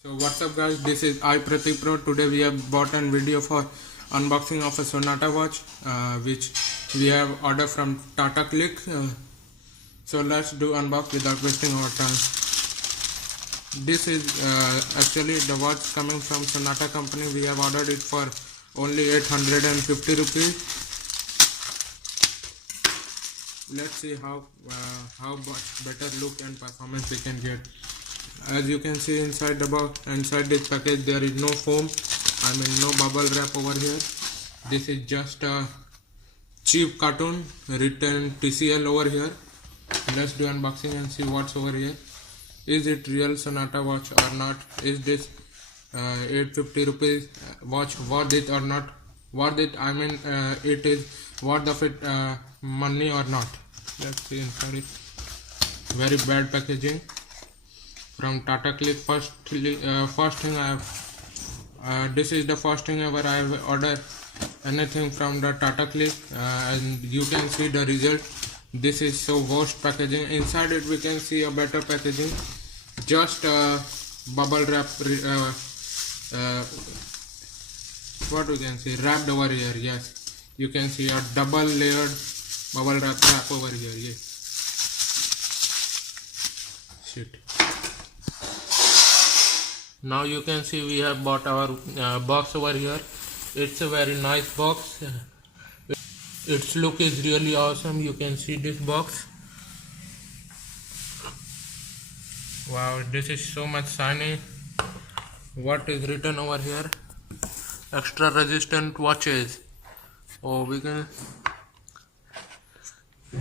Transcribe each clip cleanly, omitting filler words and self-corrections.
So what's up guys, this is I Pratik Pro. Today we have bought a video for unboxing of a Sonata watch which we have ordered from Tata Click. So let's do unbox without wasting our time. This is actually the watch coming from Sonata company. We have ordered it for only 850 rupees. Let's see how much better look and performance we can get. As you can see inside the box, inside this package there is no foam, no bubble wrap over here. This is just a cheap cartoon written TCL over here. Let's do unboxing and see what's over here. Is it real Sonata watch or not? Is this 850 rupees watch worth it or not? Worth it, it is worth of it money or not? Let's see inside it. Very bad packaging from Tata Click. First thing I have, this is the first thing ever I have ordered anything from the Tata Click, and you can see the result. This is so worst packaging. Inside it we can see a better packaging, just bubble wrap, what we can see, wrapped over here. Yes, you can see a double layered bubble wrap over here. Yes, shit. Now you can see we have bought our box over here. It's a very nice box. Its look is really awesome. You can see this box. Wow, this is so much shiny. What is written over here? Extra resistant watches. Oh, we can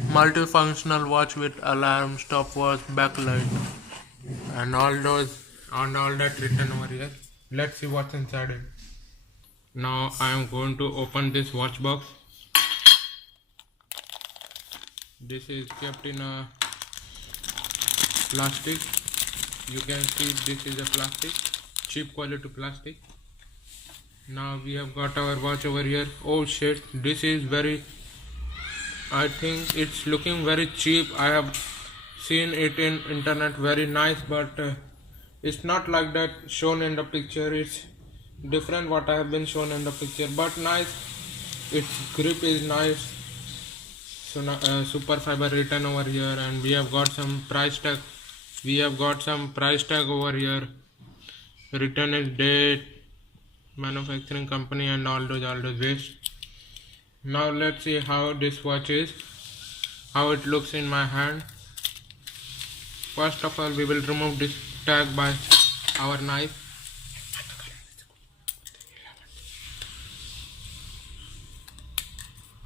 multifunctional watch with alarm, stopwatch, backlight, and all that written over here. Let's see what's inside it. Now I am going to open this watch box. This is kept in a plastic. You can see this is a plastic, cheap quality plastic. Now we have got our watch over here. Oh shit, this is very, I think it's looking very cheap. I have seen it in internet, very nice, but it's not like that shown in the picture. It's different what I have been shown in the picture, but nice. Its grip is nice. So super fiber written over here, and we have got some price tag. Over here. Written is date, manufacturing company, and all those waste. Now let's see how this watch is, how it looks in my hand. First of all, we will remove this tag by our knife.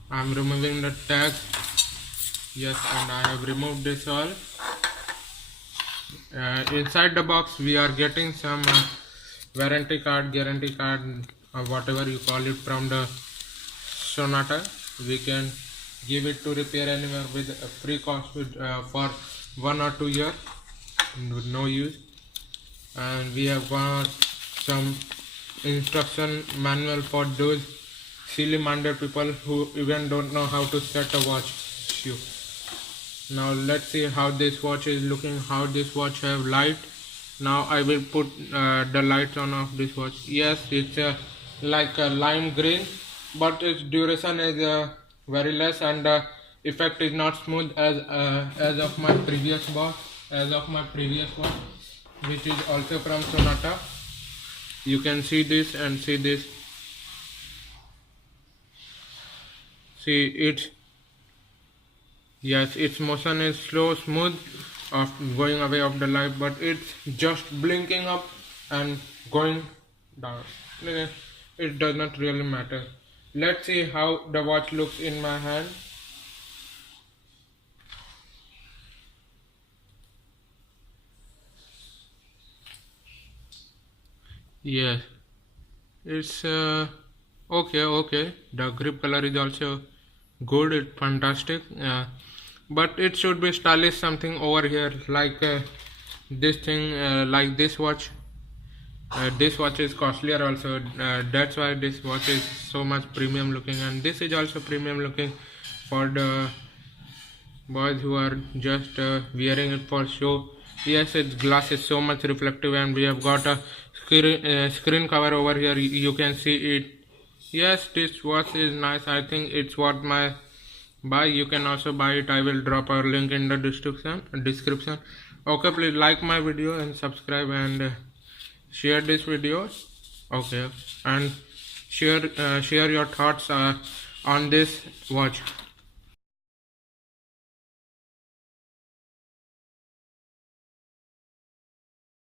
I am removing the tag. Yes, and I have removed this all. Inside the box we are getting some warranty card, guarantee card, or whatever you call it, from the Sonata. We can give it to repair anywhere with a free cost for 1 or 2 years with no use. And we have got some instruction manual for those silly minded people who even don't know how to set a watch shoe. Now let's see how this watch is looking, how this watch have light. Now I will put the lights on of this watch. Yes, it's like a lime green, but its duration is very less, and the effect is not smooth as of my previous watch, which is also from Sonata. You can see this and see this. See it. Yes, its motion is slow, smooth, of going away of the light, but it's just blinking up and going down. It does not really matter. Let's see how the watch looks in my hand. Yes, it's okay. The grip color is also good. It's fantastic. But it should be stylish, something over here like this thing, like this watch. This watch is costlier also, that's why this watch is so much premium looking, and this is also premium looking for the boys who are just wearing it for show. Yes, its glass is so much reflective, and we have got a screen cover over here. You can see it. Yes, this watch is nice. I think it's worth my buy. You can also buy it. I will drop a link in the description. Okay, please like my video and subscribe and share this video. Okay, and share your thoughts on this watch.